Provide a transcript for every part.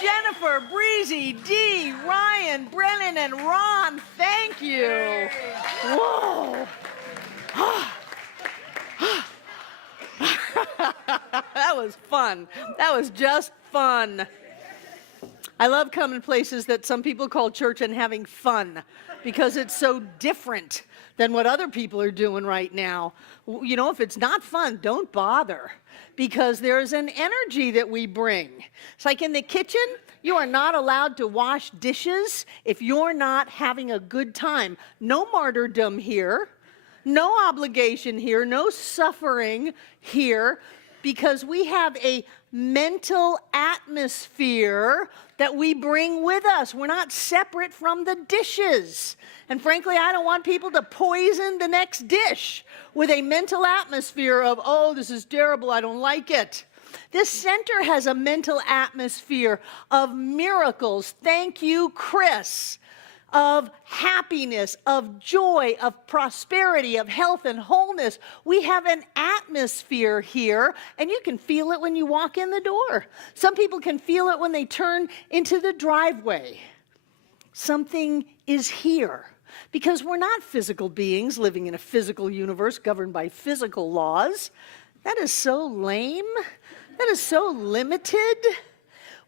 Jennifer, Breezy, Dee, Ryan, Brennan, and Ron. Thank you. Whoa. That was fun. That was just fun. I love coming places that some people call church and having fun because it's so different than what other people are doing right now. You know, if it's not fun, don't bother because there's an energy that we bring. It's like in the kitchen, you are not allowed to wash dishes if you're not having a good time. No martyrdom here, no obligation here, no suffering here, because we have a mental atmosphere that we bring with us. We're not separate from the dishes. And frankly, I don't want people to poison the next dish with a mental atmosphere of, oh, this is terrible, I don't like it. This center has a mental atmosphere of miracles. Thank you, Chris. Of happiness, of joy, of prosperity, of health and wholeness. We have an atmosphere here, and you can feel it when you walk in the door. Some people can feel it when they turn into the driveway. Something is here, because we're not physical beings living in a physical universe governed by physical laws. That is so lame. That is so limited.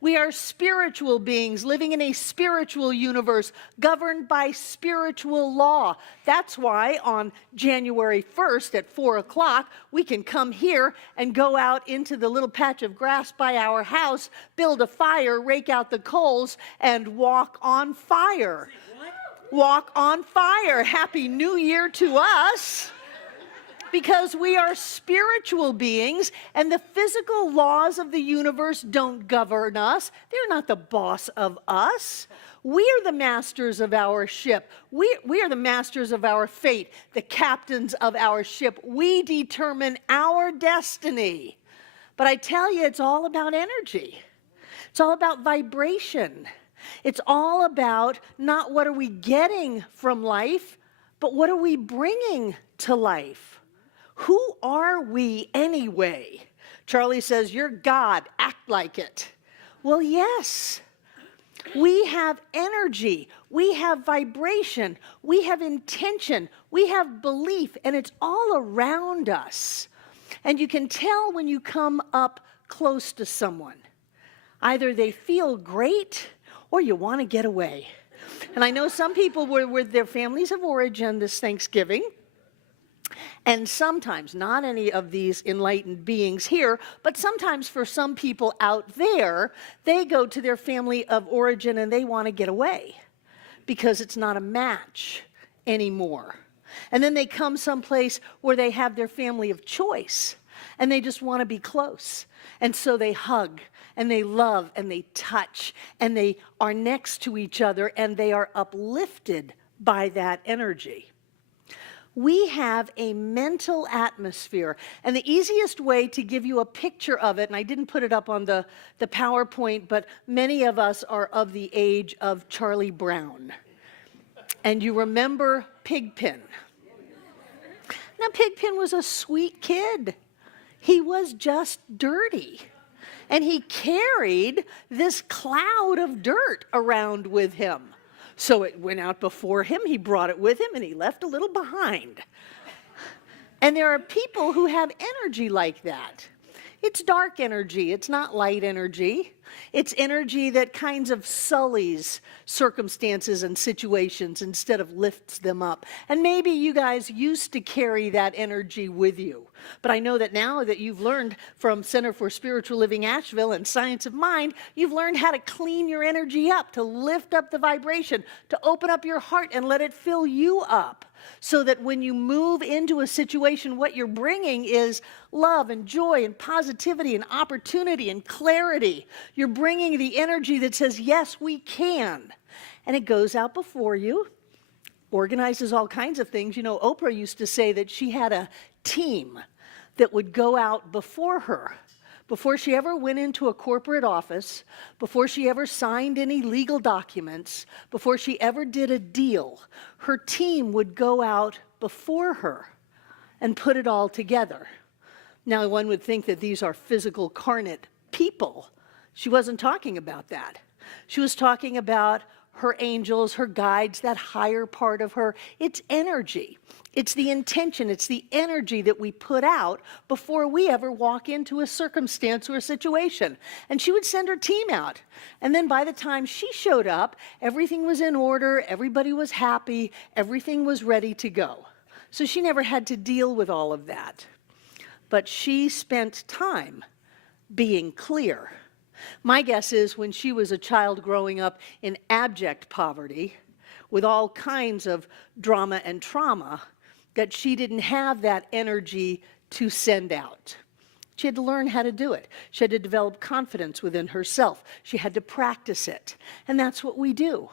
We are spiritual beings living in a spiritual universe governed by spiritual law. That's why on January 1st at 4 o'clock, we can come here and go out into the little patch of grass by our house, build a fire, rake out the coals, and walk on fire. Walk on fire. Happy New Year to us. Because we are spiritual beings, and the physical laws of the universe don't govern us. They're not the boss of us. We are the masters of our ship. We are the masters of our fate, the captains of our ship. We determine our destiny. But I tell you, it's all about energy. It's all about vibration. It's all about not what are we getting from life, but what are we bringing to life. Who are we anyway? Charlie says, you're God, act like it. Well, yes. We have energy, we have vibration, we have intention, we have belief, and it's all around us. And you can tell when you come up close to someone. Either they feel great or you want to get away. And I know some people were with their families of origin this Thanksgiving. And sometimes, not any of these enlightened beings here, but sometimes for some people out there, they go to their family of origin and they want to get away because it's not a match anymore. And then they come someplace where they have their family of choice and they just want to be close. And so they hug and they love and they touch and they are next to each other and they are uplifted by that energy. We have a mental atmosphere, and the easiest way to give you a picture of it, and I didn't put it up on the PowerPoint, but many of us are of the age of Charlie Brown. And you remember Pigpen. Now, Pigpen was a sweet kid. He was just dirty. And he carried this cloud of dirt around with him. So it went out before him, he brought it with him, and he left a little behind. And there are people who have energy like that. It's dark energy, it's not light energy. It's energy that kinds of sullies circumstances and situations instead of lifts them up. And maybe you guys used to carry that energy with you. But I know that now that you've learned from Center for Spiritual Living Asheville and Science of Mind, you've learned how to clean your energy up, to lift up the vibration, to open up your heart and let it fill you up. So that when you move into a situation, what you're bringing is love and joy and positivity and opportunity and clarity. You're bringing the energy that says, yes, we can. And it goes out before you, organizes all kinds of things. You know, Oprah used to say that she had a team that would go out before her. Before she ever went into a corporate office, before she ever signed any legal documents, before she ever did a deal, her team would go out before her and put it all together. Now, one would think that these are physical, carnate people She wasn't talking about that. She was talking about her angels, her guides, that higher part of her. It's energy. It's the intention. It's the energy that we put out before we ever walk into a circumstance or a situation. And she would send her team out. And then by the time she showed up, everything was in order, everybody was happy, everything was ready to go. So she never had to deal with all of that. But she spent time being clear. My guess is when she was a child growing up in abject poverty, with all kinds of drama and trauma, that she didn't have that energy to send out. She had to learn how to do it. She had to develop confidence within herself. She had to practice it. And that's what we do.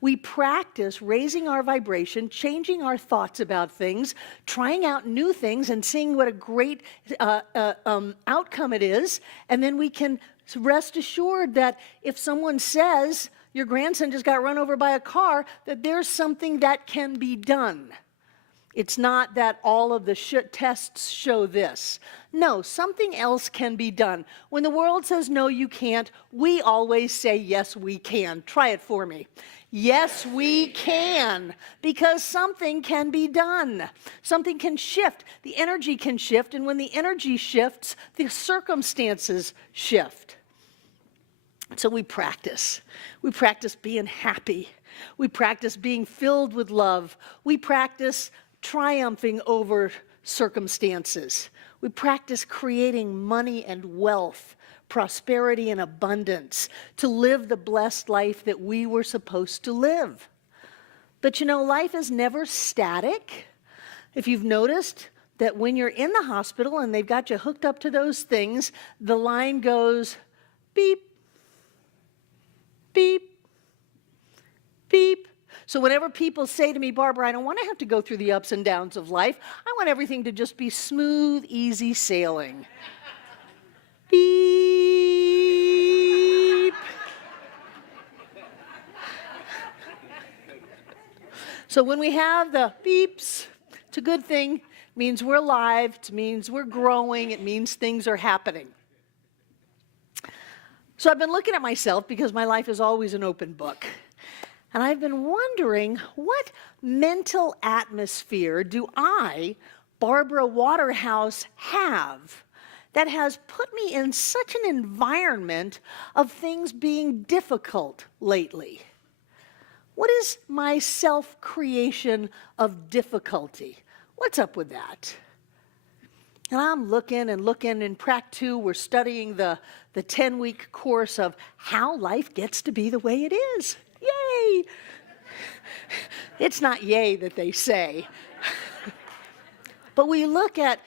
We practice raising our vibration, changing our thoughts about things, trying out new things and seeing what a great outcome it is. And then we can rest assured that if someone says, your grandson just got run over by a car, that there's something that can be done. It's not that all of the tests show this. No, something else can be done. When the world says, no, you can't, we always say, yes, we can. Try it for me. Yes, we can, because something can be done. Something can shift. The energy can shift, and when the energy shifts, the circumstances shift. So we practice. We practice being happy. We practice being filled with love. We practice triumphing over circumstances. We practice creating money and wealth, prosperity and abundance, to live the blessed life that we were supposed to live. But you know, life is never static. If you've noticed that when you're in the hospital and they've got you hooked up to those things, the line goes beep, beep, beep. So whenever people say to me, Barbara, I don't want to have to go through the ups and downs of life. I want everything to just be smooth, easy sailing. Beep. So when we have the beeps, it's a good thing. It means we're alive. It means we're growing. It means things are happening. So I've been looking at myself because my life is always an open book. And I've been wondering, what mental atmosphere do I, Barbara Waterhouse, have that has put me in such an environment of things being difficult lately? What is my self-creation of difficulty? What's up with that? And I'm looking. In Prac 2, we're studying the 10-week course of how life gets to be the way it is. Yay! It's not yay that they say. But we look at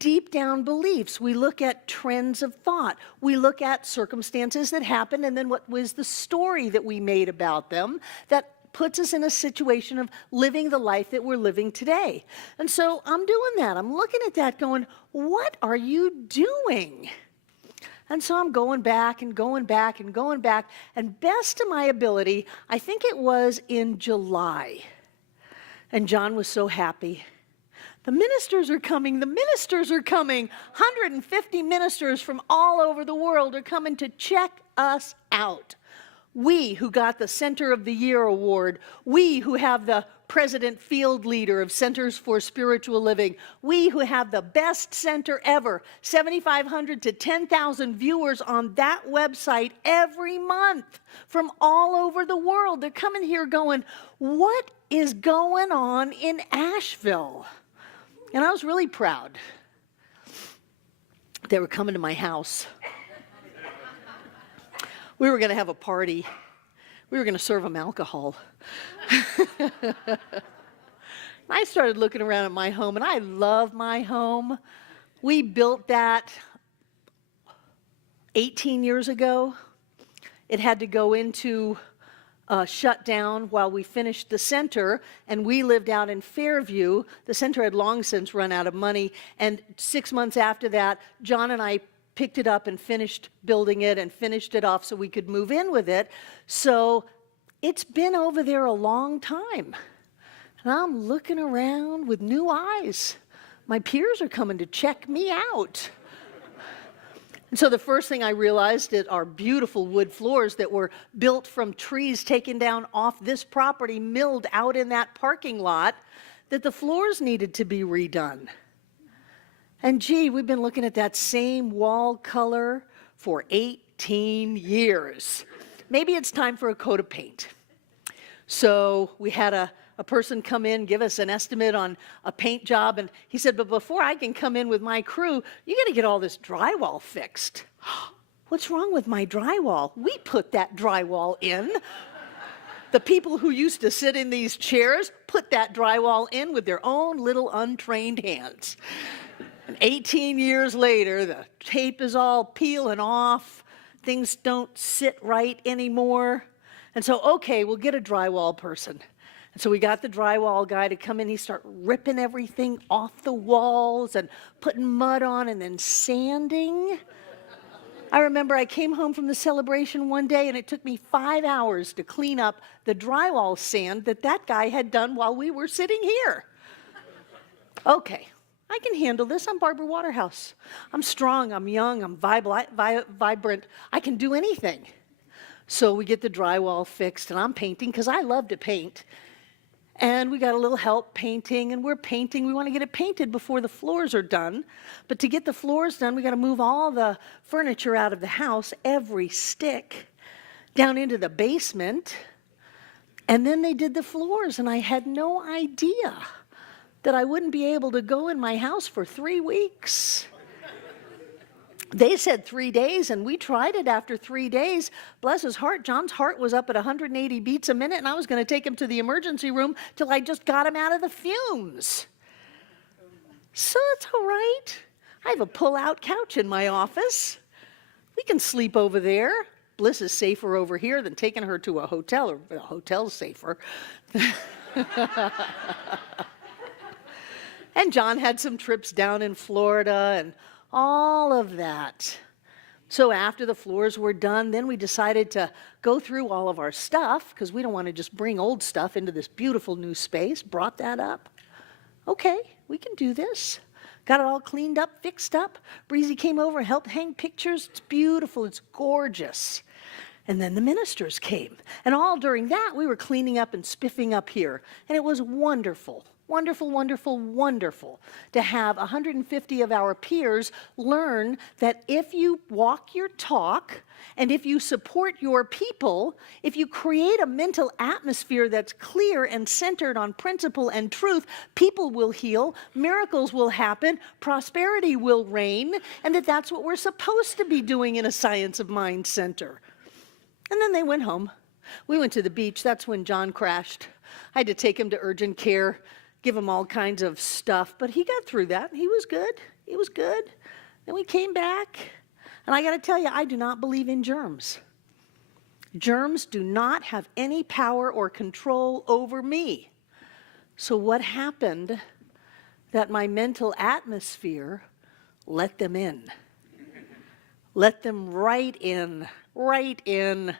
deep down beliefs. We look at trends of thought. We look at circumstances that happened and then what was the story that we made about them that puts us in a situation of living the life that we're living today. And so I'm doing that. I'm looking at that going, what are you doing? And so I'm going back, and best of my ability, I think it was in July. And John was so happy. The ministers are coming. 150 ministers from all over the world are coming to check us out. We who got the Center of the Year award, we who have the President Field Leader of Centers for Spiritual Living, we who have the best center ever, 7,500 to 10,000 viewers on that website every month from all over the world. They're coming here going, what is going on in Asheville? And I was really proud. They were coming to my house. We were going to have a party. We were going to serve them alcohol. I started looking around at my home, and I love my home. We built that 18 years ago. It had to go into shut down while we finished the center, and we lived out in Fairview. The center had long since run out of money, and 6 months after that, John and I picked it up and finished building it and finished it off so we could move in with it. So it's been over there a long time. And I'm looking around with new eyes. My peers are coming to check me out. And so the first thing I realized is our beautiful wood floors that were built from trees taken down off this property, milled out in that parking lot, that the floors needed to be redone. And gee, we've been looking at that same wall color for 18 years. Maybe it's time for a coat of paint. So we had a person come in, give us an estimate on a paint job, and he said, but before I can come in with my crew, you got to get all this drywall fixed. What's wrong with my drywall? We put that drywall in. The people who used to sit in these chairs put that drywall in with their own little untrained hands. And 18 years later, the tape is all peeling off. Things don't sit right anymore. And so, okay, we'll get a drywall person. And so we got the drywall guy to come in. He started ripping everything off the walls and putting mud on and then sanding. I remember I came home from the celebration one day, and it took me 5 hours to clean up the drywall sand that guy had done while we were sitting here. Okay, I can handle this. I'm Barbara Waterhouse. I'm strong, I'm young, I'm vibrant. I can do anything. So we get the drywall fixed, and I'm painting because I love to paint. And we got a little help painting, and we're painting. We want to get it painted before the floors are done. But to get the floors done, we got to move all the furniture out of the house, every stick, down into the basement. And then they did the floors, and I had no idea that I wouldn't be able to go in my house for 3 weeks. They said 3 days, and we tried it after 3 days. Bless his heart, John's heart was up at 180 beats a minute, and I was going to take him to the emergency room till I just got him out of the fumes. So it's all right. I have a pull-out couch in my office. We can sleep over there. Bliss is safer over here than taking her to a hotel, or a hotel's safer. And John had some trips down in Florida and all of that. So after the floors were done, then we decided to go through all of our stuff, because we don't want to just bring old stuff into this beautiful new space. Brought that up. Okay, we can do this. Got it all cleaned up, fixed up. Breezy came over, helped hang pictures. It's beautiful, it's gorgeous. And then the ministers came. And all during that, we were cleaning up and spiffing up here. And it was wonderful. Wonderful, wonderful, wonderful to have 150 of our peers learn that if you walk your talk and if you support your people, if you create a mental atmosphere that's clear and centered on principle and truth, people will heal, miracles will happen, prosperity will reign, and that's what we're supposed to be doing in a Science of Mind center. And then they went home. We went to the beach. That's when John crashed. I had to take him to urgent care, give him all kinds of stuff, but he got through that. He was good. He was good. Then we came back, and I got to tell you, I do not believe in germs. Germs do not have any power or control over me. So what happened that my mental atmosphere let them in? Let them right in, right in.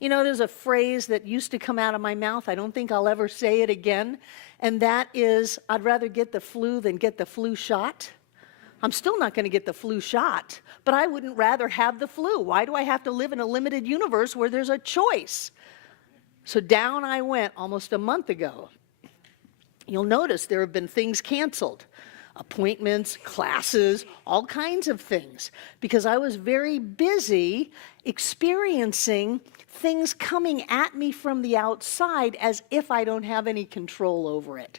You know, there's a phrase that used to come out of my mouth. I don't think I'll ever say it again. And that is, I'd rather get the flu than get the flu shot. I'm still not going to get the flu shot, but I wouldn't rather have the flu. Why do I have to live in a limited universe where there's a choice? So down I went almost a month ago. You'll notice there have been things canceled. Appointments, classes, all kinds of things, because I was very busy experiencing things coming at me from the outside as if I don't have any control over it.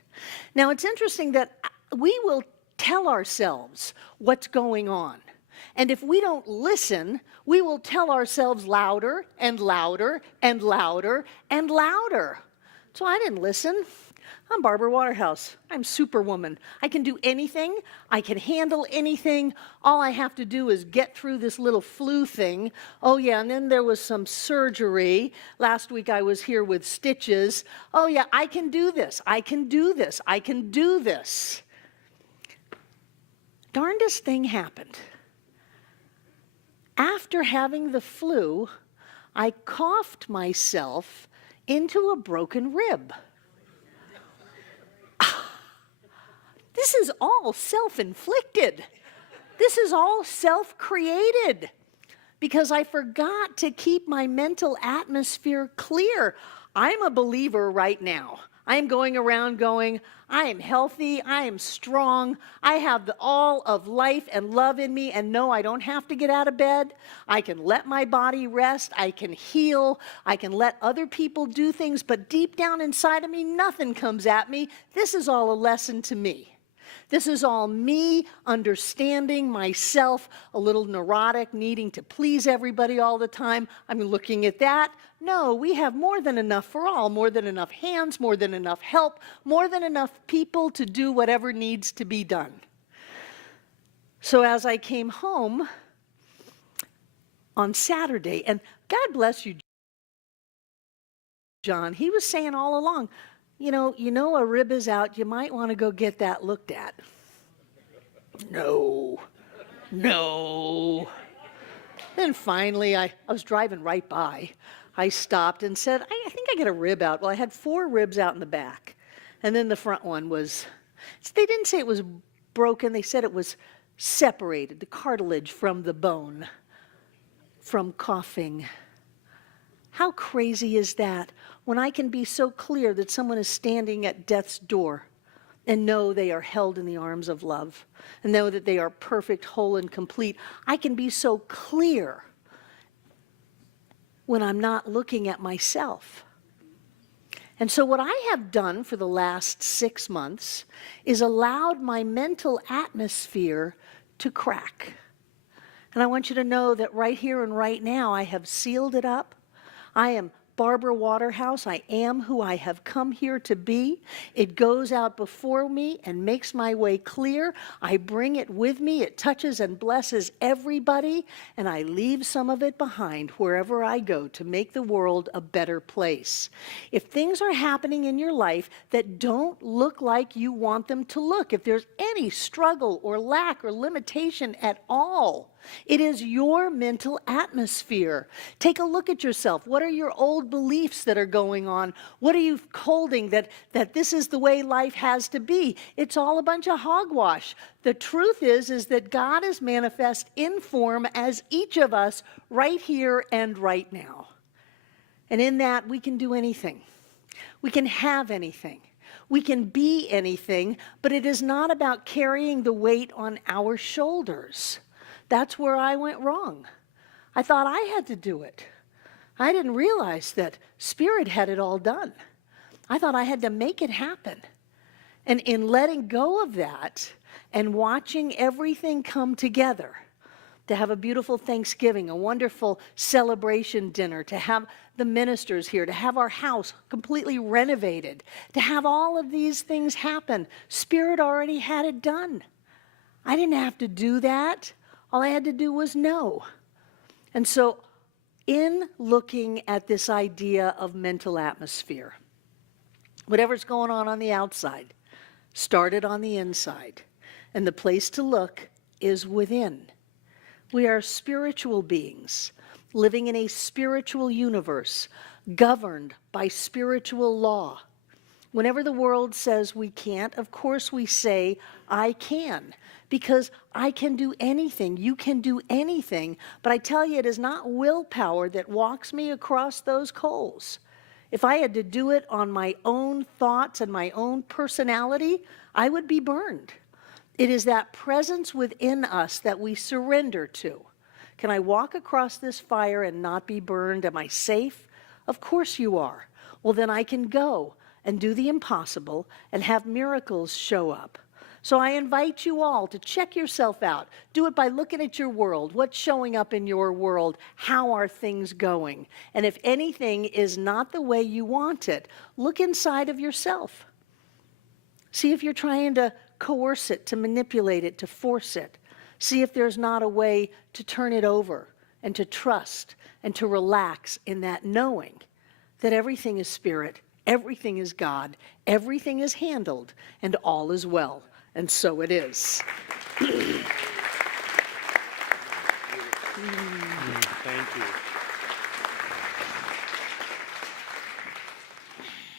Now, it's interesting that we will tell ourselves what's going on. And if we don't listen, we will tell ourselves louder and louder and louder and louder. So I didn't listen. I'm Barbara Waterhouse. I'm Superwoman. I can do anything. I can handle anything. All I have to do is get through this little flu thing. Oh yeah, and then there was some surgery. Last week I was here with stitches. Oh yeah, I can do this. I can do this. I can do this. Darndest thing happened. After having the flu, I coughed myself into a broken rib. This is all self-inflicted. This is all self-created because I forgot to keep my mental atmosphere clear. I'm a believer right now. I am going around going, I am healthy, I am strong, I have all of life and love in me, and no, I don't have to get out of bed. I can let my body rest, I can heal, I can let other people do things, but deep down inside of me, nothing comes at me. This is all a lesson to me. This is all me understanding myself, a little neurotic, needing to please everybody all the time. I'm looking at that. No, we have more than enough for all, more than enough hands, more than enough help, more than enough people to do whatever needs to be done. So as I came home on Saturday, and God bless you, John, he was saying all along, you know a rib is out, you might want to go get that looked at. No. Then finally, I was driving right by. I stopped and said, I think I get a rib out. Well, I had 4 ribs out in the back. And then the front one was, they didn't say it was broken. They said it was separated, the cartilage from the bone, from coughing. How crazy is that when I can be so clear that someone is standing at death's door and know they are held in the arms of love and know that they are perfect, whole, and complete. I can be so clear when I'm not looking at myself. And so what I have done for the last 6 months is allowed my mental atmosphere to crack. And I want you to know that right here and right now, I have sealed it up. I am Barbara Waterhouse. I am who I have come here to be. It goes out before me and makes my way clear. I bring it with me. It touches and blesses everybody, and I leave some of it behind wherever I go to make the world a better place. If things are happening in your life that don't look like you want them to look, if there's any struggle or lack or limitation at all, it is your mental atmosphere. Take a look at yourself. What are your old beliefs that are going on? What are you holding that this is the way life has to be? It's all a bunch of hogwash. The truth is that God is manifest in form as each of us right here and right now. And in that, we can do anything. We can have anything. We can be anything, but it is not about carrying the weight on our shoulders. That's where I went wrong. I thought I had to do it. I didn't realize that Spirit had it all done. I thought I had to make it happen. And in letting go of that and watching everything come together, to have a beautiful Thanksgiving, a wonderful celebration dinner, to have the ministers here, to have our house completely renovated, to have all of these things happen, Spirit already had it done. I didn't have to do that. All I had to do was know. And so in looking at this idea of mental atmosphere, whatever's going on the outside started on the inside. And the place to look is within. We are spiritual beings living in a spiritual universe governed by spiritual law. Whenever the world says we can't, of course we say, I can. Because I can do anything, you can do anything, but I tell you, it is not willpower that walks me across those coals. If I had to do it on my own thoughts and my own personality, I would be burned. It is that presence within us that we surrender to. Can I walk across this fire and not be burned? Am I safe? Of course you are. Well, then I can go and do the impossible and have miracles show up. So I invite you all to check yourself out. Do it by looking at your world. What's showing up in your world? How are things going? And if anything is not the way you want it, look inside of yourself. See if you're trying to coerce it, to manipulate it, to force it. See if there's not a way to turn it over and to trust and to relax in that knowing that everything is Spirit, everything is God, everything is handled, and all is well. And so it is. Thank you.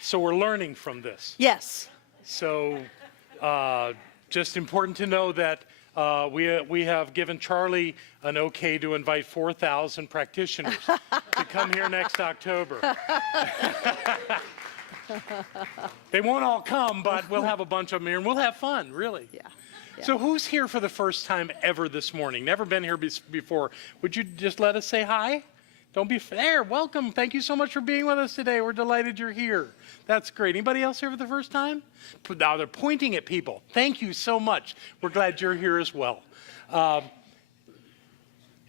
So we're learning from this. Yes. So just important to know that We have given Charlie an okay to invite 4,000 practitioners to come here next October. They won't all come, but we'll have a bunch of them here, and we'll have fun, really. Yeah. So who's here for the first time ever this morning? Never been here before. Would you just let us say hi? Don't be there. Welcome. Thank you so much for being with us today. We're delighted you're here. That's great. Anybody else here for the first time? Now they're pointing at people. Thank you so much. We're glad you're here as well.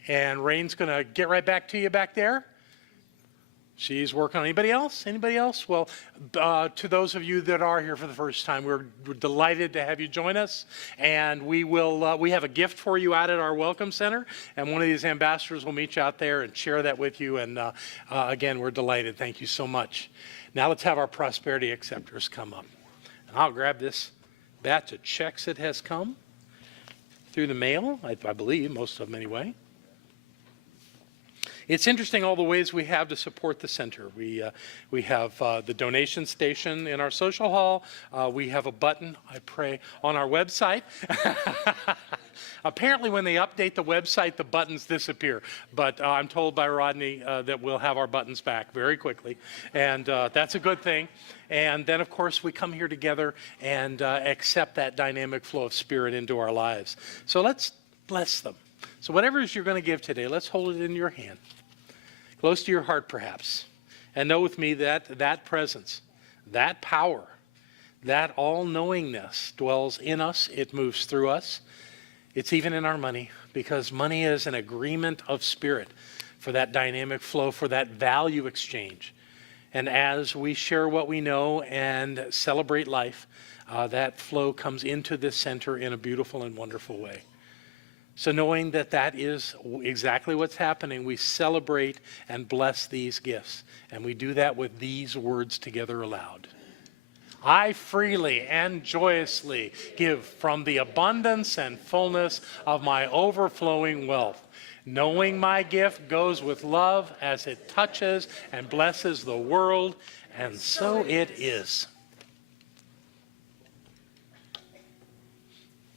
And Rain's going to get right back to you back there. She's working on anybody else? Anybody else? Well, to those of you that are here for the first time, we're delighted to have you join us. And we have a gift for you out at our Welcome Center. And one of these ambassadors will meet you out there and share that with you. And again, we're delighted. Thank you so much. Now let's have our prosperity acceptors come up. And I'll grab this batch of checks that has come through the mail, I believe, most of them anyway. It's interesting all the ways we have to support the center. We have the donation station in our social hall. We have a button, I pray, on our website. Apparently when they update the website, the buttons disappear. But I'm told by Rodney that we'll have our buttons back very quickly. And that's a good thing. And then, of course, we come here together and accept that dynamic flow of Spirit into our lives. So let's bless them. So whatever it is you're going to give today, let's hold it in your hand, close to your heart perhaps, and know with me that that presence, that power, that all-knowingness dwells in us. It moves through us. It's even in our money, because money is an agreement of Spirit for that dynamic flow, for that value exchange. And as we share what we know and celebrate life, that flow comes into this center in a beautiful and wonderful way. So knowing that that is exactly what's happening, we celebrate and bless these gifts. And we do that with these words together aloud. I freely and joyously give from the abundance and fullness of my overflowing wealth, knowing my gift goes with love as it touches and blesses the world, and so it is.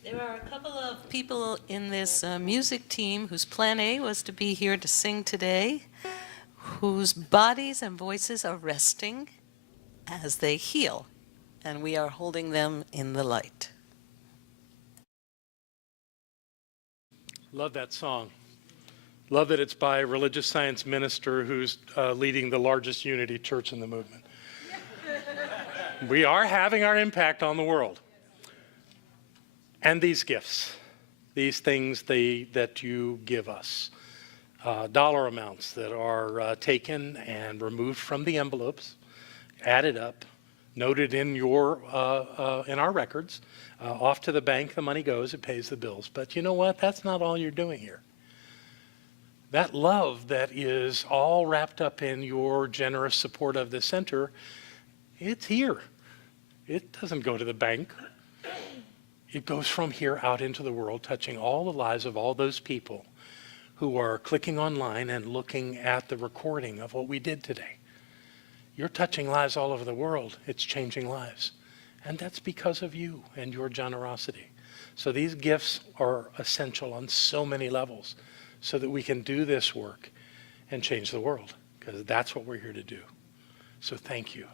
There are a couple of people in this music team whose plan A was to be here to sing today, whose bodies and voices are resting as they heal, and we are holding them in the light. Love that song. Love that it's by a religious science minister who's leading the largest unity church in the movement. We are having our impact on the world. And these gifts, these things that you give us, dollar amounts that are taken and removed from the envelopes, added up, noted in our records, off to the bank the money goes, it pays the bills. But you know what? That's not all you're doing here. That love that is all wrapped up in your generous support of the center, it's here. It doesn't go to the bank. It goes from here out into the world, touching all the lives of all those people who are clicking online and looking at the recording of what we did today. You're touching lives all over the world. It's changing lives. And that's because of you and your generosity. So these gifts are essential on so many levels so that we can do this work and change the world, because that's what we're here to do. So thank you.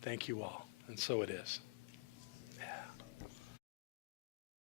Thank you all. And so it is.